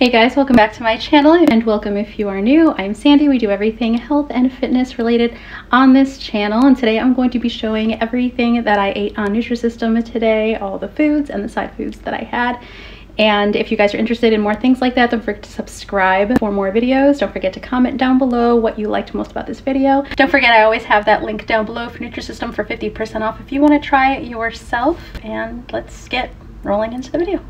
Hey guys, welcome back to my channel, and welcome if you are new. I'm Sandy. We do everything health and fitness related on this channel, and today I'm going to be showing everything that I ate on Nutrisystem today, all the foods and the side foods that I had. And if you guys are interested in more things like that, don't forget to subscribe for more videos. Don't forget to comment down below what you liked most about this video. Don't forget, I always have that link down below for Nutrisystem for 50% off if you want to try it yourself. And let's get rolling into the video.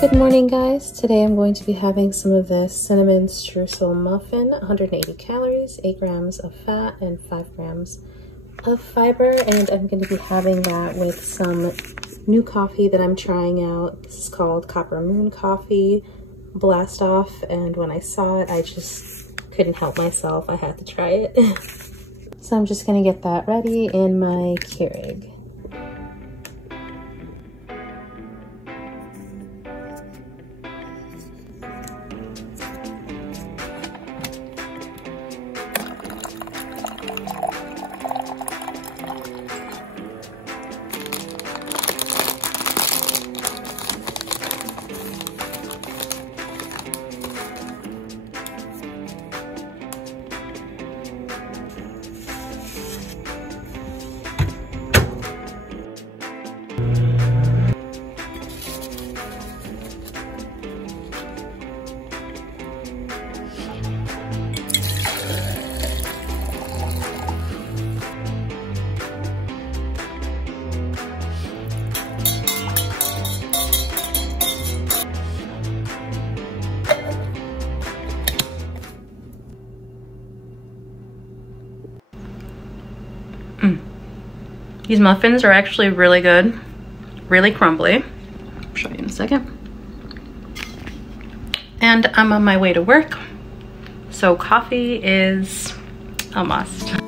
Good morning, guys. Today I'm going to be having some of this cinnamon streusel muffin, 180 calories, 8 grams of fat, and 5 grams of fiber. And I'm going to be having that with some new coffee that I'm trying out. This is called Copper Moon Coffee Blast Off, and when I saw it, I just couldn't help myself. I had to try it. So I'm just going to get that ready in my Keurig. These muffins are actually really good, really crumbly. I'll show you in a second. And I'm on my way to work, so coffee is a must.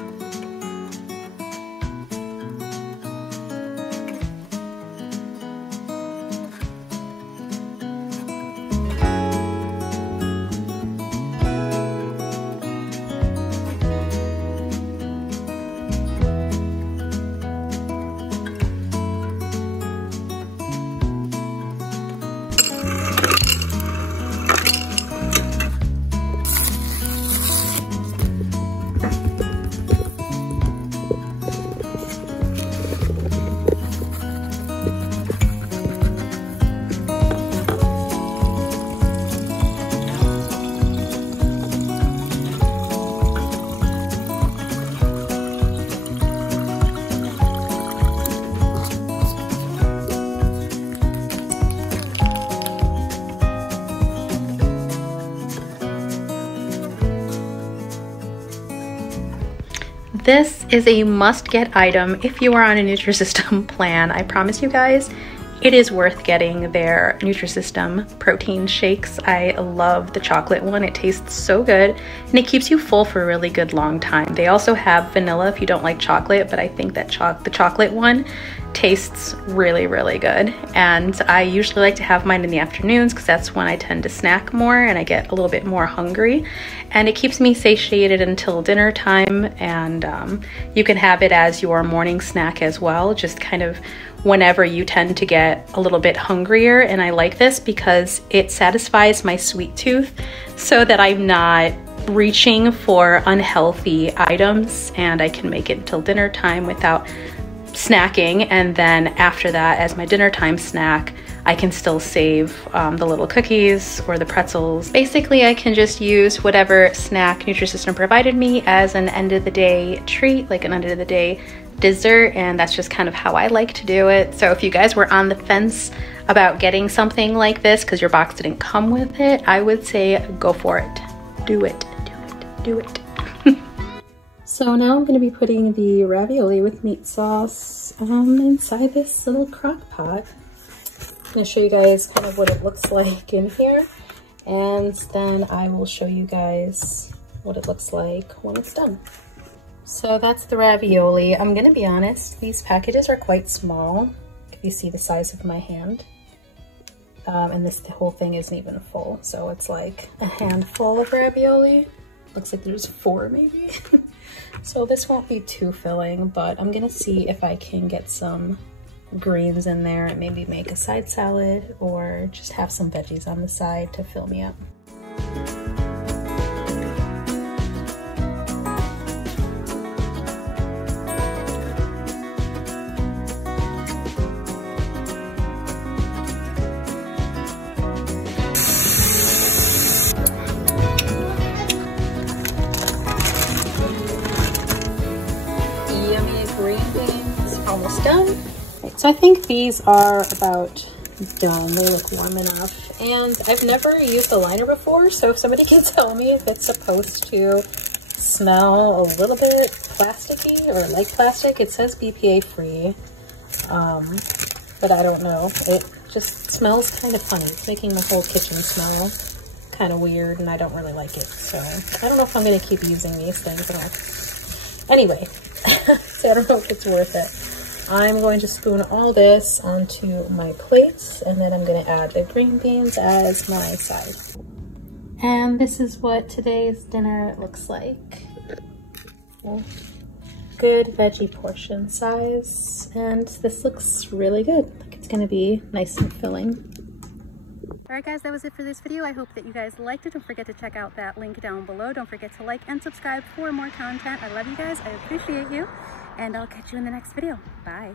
This is a must-get item if you are on a Nutrisystem plan. I promise you guys, it is worth getting their Nutrisystem protein shakes. I love the chocolate one. It tastes so good, and it keeps you full for a really good long time. They also have vanilla if you don't like chocolate, but I think that the chocolate one tastes really, really good. And I usually like to have mine in the afternoons because that's when I tend to snack more and I get a little bit more hungry. And it keeps me satiated until dinner time, and you can have it as your morning snack as well, just kind of whenever you tend to get a little bit hungrier. And I like this because it satisfies my sweet tooth so that I'm not reaching for unhealthy items, and I can make it until dinner time without snacking. And then after that, as my dinner time snack, I can still save the little cookies or the pretzels. Basically, I can just use whatever snack Nutrisystem provided me as an end of the day treat, like an end of the day dessert, and that's just kind of how I like to do it. So if you guys were on the fence about getting something like this because your box didn't come with it, I would say go for it. Do it, do it, do it. So now I'm going to be putting the ravioli with meat sauce inside this little crock pot. I'm going to show you guys kind of what it looks like in here, and then I will show you guys what it looks like when it's done. So that's the ravioli. I'm going to be honest, these packages are quite small. If you see the size of my hand. And the whole thing isn't even full, so it's like a handful of ravioli. Looks like there's 4 maybe. So this won't be too filling, but I'm gonna see if I can get some greens in there and maybe make a side salad or just have some veggies on the side to fill me up. Almost done. Right, so I think these are about done. They look warm enough. And I've never used a liner before, so if somebody can tell me if it's supposed to smell a little bit plasticky or like plastic. It says BPA free, but I don't know. It just smells kind of funny. It's making the whole kitchen smell kind of weird, and I don't really like it. So I don't know if I'm going to keep using these things at all. Anyway, so I don't know if it's worth it. I'm going to spoon all this onto my plates, and then I'm going to add the green beans as my side. And this is what today's dinner looks like. Good veggie portion size, and this looks really good. Like it's going to be nice and filling. Alright guys, that was it for this video. I hope that you guys liked it. Don't forget to check out that link down below. Don't forget to like and subscribe for more content. I love you guys. I appreciate you. And I'll catch you in the next video. Bye.